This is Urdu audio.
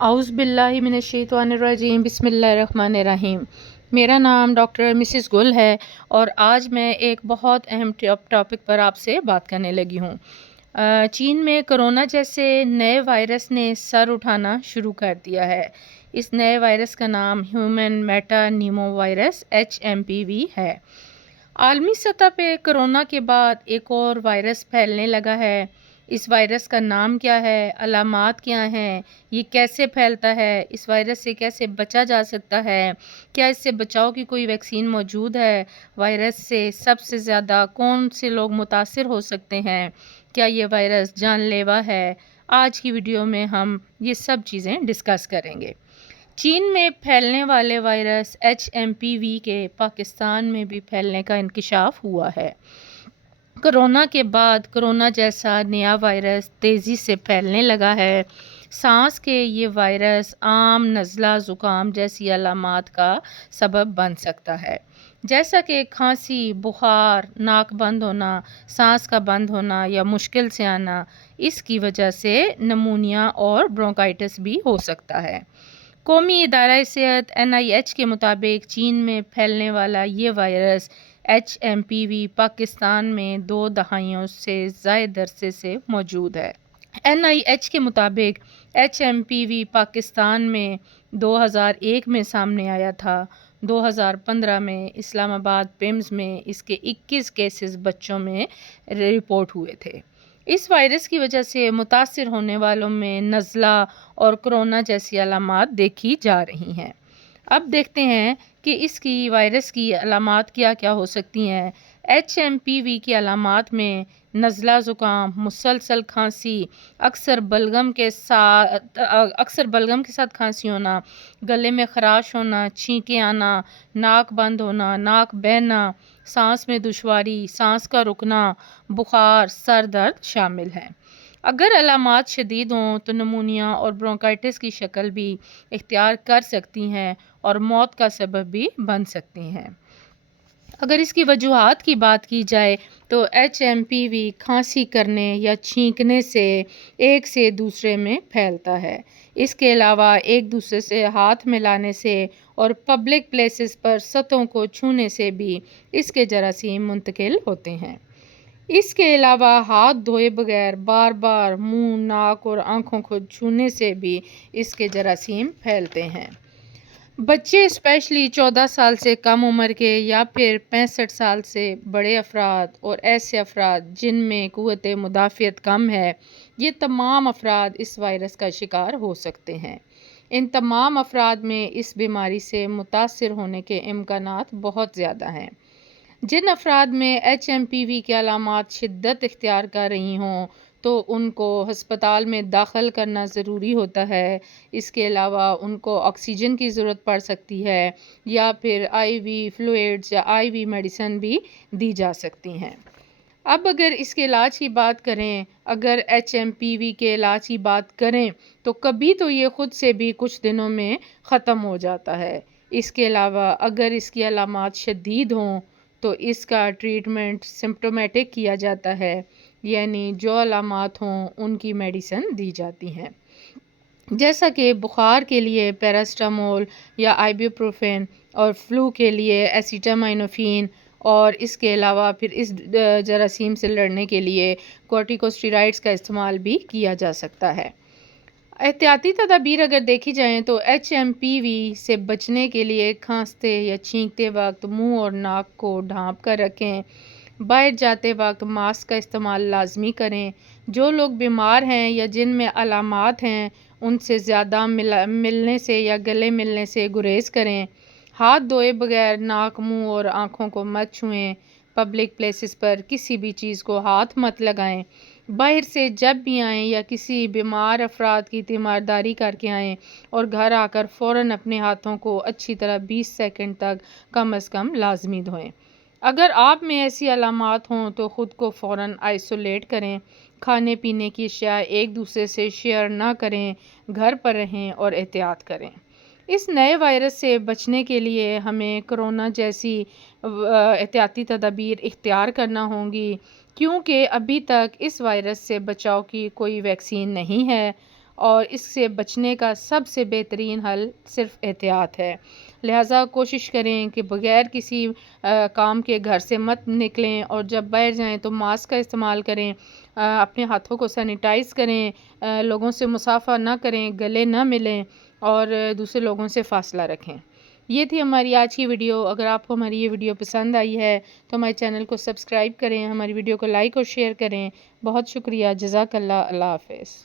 اعوذ باللہ من الشیطان الرجیم، بسم اللہ الرحمن الرحیم۔ میرا نام ڈاکٹر مسز گل ہے اور آج میں ایک بہت اہم ٹاپک پر آپ سے بات کرنے لگی ہوں۔ چین میں کرونا جیسے نئے وائرس نے سر اٹھانا شروع کر دیا ہے۔ اس نئے وائرس کا نام ہیومن میٹا نیمو وائرس HMPV ہے۔ عالمی سطح پہ کرونا کے بعد ایک اور وائرس پھیلنے لگا ہے۔ اس وائرس کا نام کیا ہے؟ علامات کیا ہیں؟ یہ کیسے پھیلتا ہے؟ اس وائرس سے کیسے بچا جا سکتا ہے؟ کیا اس سے بچاؤ کی کوئی ویکسین موجود ہے؟ وائرس سے سب سے زیادہ کون سے لوگ متاثر ہو سکتے ہیں؟ کیا یہ وائرس جان لیوا ہے؟ آج کی ویڈیو میں ہم یہ سب چیزیں ڈسکس کریں گے۔ چین میں پھیلنے والے وائرس HMPV کے پاکستان میں بھی پھیلنے کا انکشاف ہوا ہے۔ کرونا کے بعد کرونا جیسا نیا وائرس تیزی سے پھیلنے لگا ہے۔ سانس کے یہ وائرس عام نزلہ زکام جیسی علامات کا سبب بن سکتا ہے، جیسا کہ کھانسی، بخار، ناک بند ہونا، سانس کا بند ہونا یا مشکل سے آنا۔ اس کی وجہ سے نمونیا اور برونکائٹس بھی ہو سکتا ہے۔ قومی ادارہ صحت NIH کے مطابق چین میں پھیلنے والا یہ وائرس HMPV پاکستان میں 2 دہائیوں سے زائد عرصے سے موجود ہے۔ NIH کے مطابق HMPV پاکستان میں 2001 میں سامنے آیا تھا۔ 2015 میں اسلام آباد پیمز میں اس کے 21 کیسز بچوں میں رپورٹ ہوئے تھے۔ اس وائرس کی وجہ سے متاثر ہونے والوں میں نزلہ اور کرونا جیسی علامات دیکھی جا رہی ہیں۔ اب دیکھتے ہیں کہ اس کی وائرس کی علامات کیا کیا ہو سکتی ہیں۔ HMPV کی علامات میں نزلہ زکام، مسلسل کھانسی، اکثر بلغم کے ساتھ کھانسی ہونا، گلے میں خراش ہونا، چھینکیں آنا، ناک بند ہونا، ناک بہنا، سانس میں دشواری، سانس کا رکنا، بخار، سر درد شامل ہیں۔ اگر علامات شدید ہوں تو نمونیا اور برونکائٹس کی شکل بھی اختیار کر سکتی ہیں اور موت کا سبب بھی بن سکتی ہیں۔ اگر اس کی وجوہات کی بات کی جائے تو HMPV کھانسی کرنے یا چھینکنے سے ایک سے دوسرے میں پھیلتا ہے۔ اس کے علاوہ ایک دوسرے سے ہاتھ ملانے سے اور پبلک پلیسز پر سطحوں کو چھونے سے بھی اس کے جراثیم منتقل ہوتے ہیں۔ اس کے علاوہ ہاتھ دھوئے بغیر بار بار منہ، ناک اور آنکھوں کو چھونے سے بھی اس کے جراثیم پھیلتے ہیں۔ بچے اسپیشلی 14 سال سے کم عمر کے یا پھر 65 سال سے بڑے افراد اور ایسے افراد جن میں قوت مدافعت کم ہے، یہ تمام افراد اس وائرس کا شکار ہو سکتے ہیں۔ ان تمام افراد میں اس بیماری سے متاثر ہونے کے امکانات بہت زیادہ ہیں۔ جن افراد میں HMPV کی علامات شدت اختیار کر رہی ہوں تو ان کو ہسپتال میں داخل کرنا ضروری ہوتا ہے۔ اس کے علاوہ ان کو آکسیجن کی ضرورت پڑ سکتی ہے یا پھر IV فلوئڈز یا IV میڈیسن بھی دی جا سکتی ہیں۔ اب اگر اس کے علاج کی بات کریں، اگر HMPV کے علاج کی بات کریں تو کبھی تو یہ خود سے بھی کچھ دنوں میں ختم ہو جاتا ہے۔ اس کے علاوہ اگر اس کی علامات شدید ہوں تو اس کا ٹریٹمنٹ سمپٹومیٹک کیا جاتا ہے، یعنی جو علامات ہوں ان کی میڈیسن دی جاتی ہیں، جیسا کہ بخار کے لیے پیراسٹامول یا آئبوپروفین اور فلو کے لیے ایسیٹامائنوفین، اور اس کے علاوہ پھر اس جراثیم سے لڑنے کے لیے کورٹیکوسٹیرائڈز کا استعمال بھی کیا جا سکتا ہے۔ احتیاطی تدابیر اگر دیکھی جائیں تو HMPV سے بچنے کے لیے کھانستے یا چھینکتے وقت منہ اور ناک کو ڈھانپ کر رکھیں۔ باہر جاتے وقت ماسک کا استعمال لازمی کریں۔ جو لوگ بیمار ہیں یا جن میں علامات ہیں ان سے زیادہ ملنے سے یا گلے ملنے سے گریز کریں۔ ہاتھ دھوئے بغیر ناک، منہ اور آنکھوں کو مت چھوئیں۔ پبلک پلیسز پر کسی بھی چیز کو ہاتھ مت لگائیں۔ باہر سے جب بھی آئیں یا کسی بیمار افراد کی تیمارداری کر کے آئیں اور گھر آ کر فوراً اپنے ہاتھوں کو اچھی طرح 20 سیکنڈ تک کم از کم لازمی دھوئیں۔ اگر آپ میں ایسی علامات ہوں تو خود کو فوراً آئسولیٹ کریں۔ کھانے پینے کی اشیاء ایک دوسرے سے شیئر نہ کریں۔ گھر پر رہیں اور احتیاط کریں۔ اس نئے وائرس سے بچنے کے لیے ہمیں کرونا جیسی احتیاطی تدابیر اختیار کرنا ہوں گی، کیونکہ ابھی تک اس وائرس سے بچاؤ کی کوئی ویکسین نہیں ہے اور اس سے بچنے کا سب سے بہترین حل صرف احتیاط ہے۔ لہٰذا کوشش کریں کہ بغیر کسی کام کے گھر سے مت نکلیں، اور جب باہر جائیں تو ماسک کا استعمال کریں، اپنے ہاتھوں کو سینیٹائز کریں، لوگوں سے مصافحہ نہ کریں، گلے نہ ملیں اور دوسرے لوگوں سے فاصلہ رکھیں۔ یہ تھی ہماری آج کی ویڈیو۔ اگر آپ کو ہماری یہ ویڈیو پسند آئی ہے تو ہمارے چینل کو سبسکرائب کریں، ہماری ویڈیو کو لائک اور شیئر کریں۔ بہت شکریہ، جزاک اللہ، اللہ حافظ۔